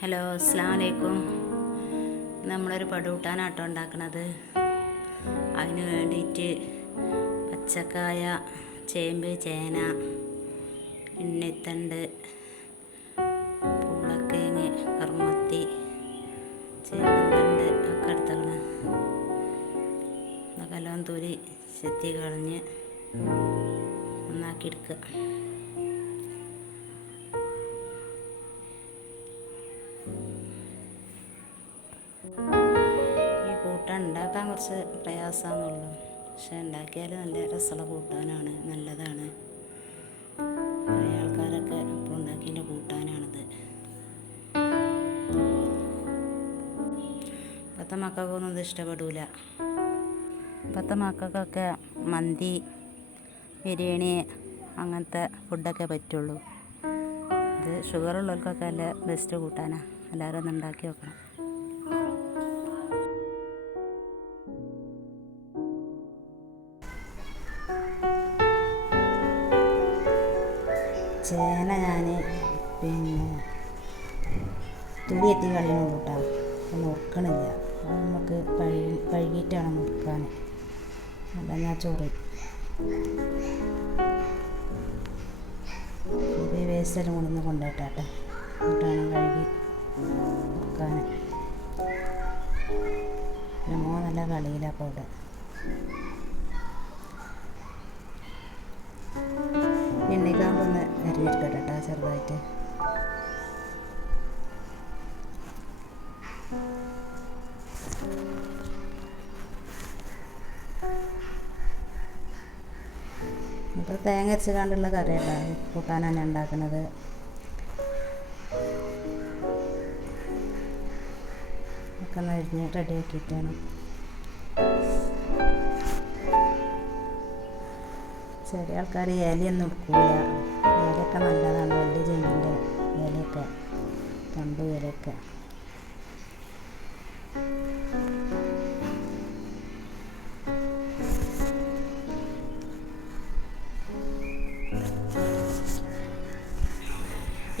Hello, അസ്സലാമു അലൈക്കും. നമ്മളൊരു പടുകൂട്ടാനാട്ടോ ഉണ്ടാക്കുന്നത്. അതിന് വേണ്ടിയിട്ട് പച്ചക്കായ, ചേമ്പ്, ചേന, എണ്ണിത്തണ്ട്, പൂളക്കിഴങ്ങ്, കർമ്മത്തി, ചേമ്പന്തണ്ട് ഒക്കെ എടുത്തക്കണം. അതൊക്കെ എല്ലാം തൊലി ചെത്തി കളഞ്ഞ് നന്നാക്കി എടുക്കുക. ഈ കൂട്ടാൻ ഉണ്ടാക്കാൻ കുറച്ച് പ്രയാസമാണെന്നുള്ളൂ, പക്ഷെ ഉണ്ടാക്കിയാൽ നല്ല രസമുള്ള കൂട്ടാനാണ്, നല്ലതാണ്. പഴയ ആൾക്കാരൊക്കെ ഇപ്പോൾ ഉണ്ടാക്കിയതിൻ്റെ കൂട്ടാനാണിത്. ഇപ്പോഴത്തെ മക്കൾക്കൊന്നും ഇത് ഇഷ്ടപ്പെടില്ല. ഇപ്പോഴത്തെ മക്കൾക്കൊക്കെ മന്തി, ബിരിയാണി അങ്ങനത്തെ ഫുഡൊക്കെ പറ്റുള്ളൂ. ഇത് ഷുഗറുള്ളവർക്കൊക്കെ നല്ല ബെസ്റ്റ് കൂട്ടാനാണ്. എല്ലാവരും ഒന്ന് ഉണ്ടാക്കി വെക്കണം. ചേന ഞാൻ തുടിയെത്തി കളയണുള്ളൂ കേട്ടോ, നുറുക്കണില്ല. അത് നമുക്ക് കഴുകിയിട്ടാണ് നുറുക്കാൻ. അല്ല ഞാൻ ചോറ് ഇത് വേസ്റ്റെല്ലാം കൊണ്ടൊന്ന് കൊണ്ടുപോയിട്ടാട്ടെ, എന്നിട്ടാണ് കഴുകി നുറുക്കാൻ. പിന്നെ നല്ല കളിയിലാണ് അപ്പോൾ ഇവിടെ. എണ്ണയ്ക്കാമ്പൊന്ന് അരിഞ്ഞെടുക്കട്ടെ കേട്ടോ, ചെറുതായിട്ട്. ഇപ്പോൾ തേങ്ങ അരച്ച് കണ്ടുള്ള കറിയല്ല, കൂട്ടാനാണ് ഉണ്ടാക്കുന്നത്. ഒക്കെ ഒന്ന് അരിഞ്ഞ് റെഡിയാക്കിയിട്ടാണ്. ചെറിയ ആൾക്കാർ ഇലയൊന്നും എടുക്കില്ല. ഇലയൊക്കെ നല്ലതാണ്, വലിയ ചേമ്പിൻ്റെ ഇലയൊക്കെ, തമ്പ് ഇലയൊക്കെ.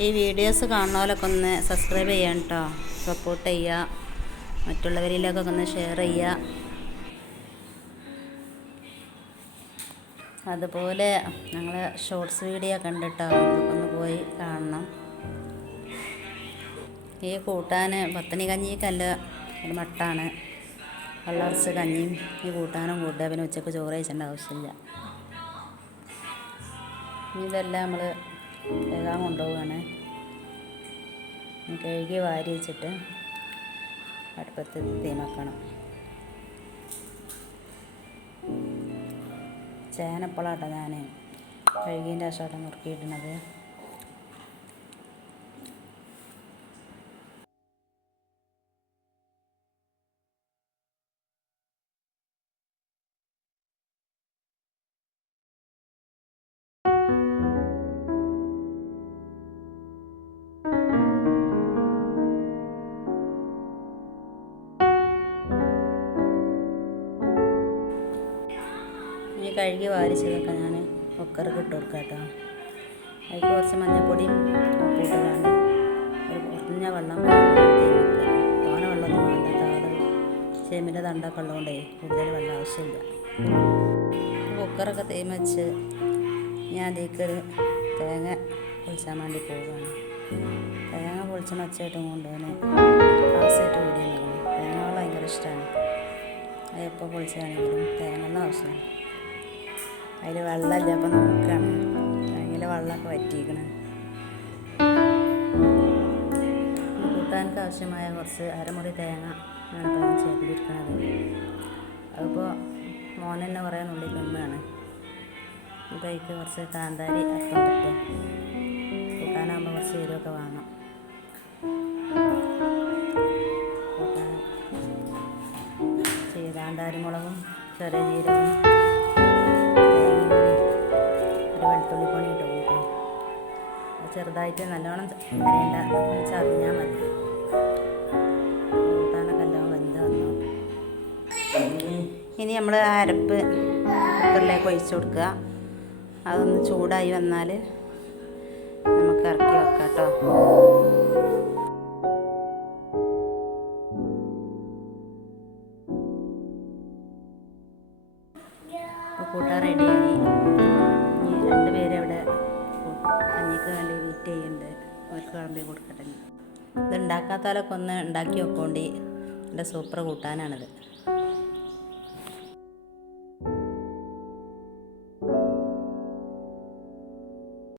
ഈ വീഡിയോസ് കാണുന്നവരൊക്കെ ഒന്ന് സബ്സ്ക്രൈബ് ചെയ്യാം കേട്ടോ, സപ്പോർട്ട് ചെയ്യുക, മറ്റുള്ളവരിലൊക്കെ ഒന്ന് ഷെയർ ചെയ്യുക. അതുപോലെ ഞങ്ങൾ ഷോർട്സ് വീഡിയോ കണ്ടിട്ടോ, അതൊക്കെ ഒന്ന് പോയി കാണണം. ഈ കൂട്ടാൻ പത്തണി കഞ്ഞിക്കല്ല ഒരു മട്ടാണ്, വെള്ളറച്ച് കഞ്ഞിയും ഈ കൂട്ടാനും കൂട്ടുക. പിന്നെ ഉച്ചക്ക് ചോറ് കഴിച്ചേണ്ട ആവശ്യമില്ല. ഇതെല്ലാം നമ്മൾ വേഗം കൊണ്ടുപോവുകയാണ്. കഴുകി വാരി വെച്ചിട്ട് അടുപ്പത്ത് തീമാക്കണം. ചേനപ്പളാട്ടോ ഞാൻ കഴുകിൻ്റെ ശേഷം നുറുക്കിയിടുന്നത്. ഈ കഴുകി വാരിച്ചതൊക്കെ ഞാൻ കുക്കർക്ക് ഇട്ട് കൊടുക്കാം കേട്ടോ. അതിൽ കുറച്ച് മഞ്ഞൾപ്പൊടിയും ഉപ്പിട്ടാണ്ട് ഒരു കുറഞ്ഞ വെള്ളം വെക്കുക. തോനെ വെള്ളമൊന്നും വേണ്ട, താഴെ ചേമ്പിൻ്റെ തണ്ടൊക്കെ ഉള്ളതുകൊണ്ടേ കൂടുതൽ വെള്ളം ആവശ്യമില്ല. കുക്കറൊക്കെ തേമ വെച്ച് ഞാൻ അതിലേക്കൊരു തേങ്ങ പൊളിച്ചാൻ വേണ്ടി പോവുകയാണ്. തേങ്ങ പൊളിച്ചണ ഒച്ചയായിട്ടും കൊണ്ട് തന്നെ ഗ്ലാസ്സായിട്ട് കൂടി നിൽക്കണം. തേങ്ങ വെള്ളം ഭയങ്കര ഇഷ്ടമാണ്. അത് എപ്പോൾ പൊളിച്ചാണെങ്കിലും തേങ്ങ വെള്ളം ആവശ്യമാണ്. അതിൽ വെള്ളമില്ല, അപ്പം നോക്കുകയാണ്. അതിൽ വെള്ളമൊക്കെ വറ്റിക്കണം. കൂട്ടാനൊക്കെ ആവശ്യമായ കുറച്ച് അരമുറി തേങ്ങ ആണ് ഞാൻ ചേർത്തിരിക്കണത്. അതിപ്പോൾ മോൻ തന്നെ കുറേ നുള്ളി തിന്നാണ്. ഇപ്പോൾ അതിക്ക് കുറച്ച് കാന്താരി അപ്പം കിട്ടുക. കൂട്ടാനാകുമ്പോൾ കുറച്ച് എരിവൊക്കെ വേണം. കാന്താരി മുളകും ചെറിയ ജീരകവും ഒരു വെളുത്തുള്ളി പൊടി ഇട്ട് കൂട്ടാം. ചെറുതായിട്ട് നല്ലോണം അരയേണ്ട, ചതഞ്ഞാൽ മതി. കൂട്ടാനൊക്കെ എല്ലാം വെന്ത് വന്നു. ഇനി നമ്മൾ അരപ്പ് കുക്കറിലേക്ക് ഒഴിച്ചു കൊടുക്കുക. അതൊന്ന് ചൂടായി വന്നാൽ നമുക്ക് ഇറക്കി വെക്കാം കേട്ടോ. കൂട്ടാൻ റെഡിയായി. ഇനി 2 പേര് അവിടെ കഞ്ഞിക്ക് വേണ്ടി വെയിറ്റ് ചെയ്യുന്നുണ്ട്. അവർക്ക് വിളമ്പി കൊടുക്കട്ടെ. ഇത് ഉണ്ടാക്കാത്തവരൊക്കെ ഒന്ന് ഉണ്ടാക്കി വെക്കോണ്ടി. എൻ്റെ സൂപ്പർ കൂട്ടാനാണിത്.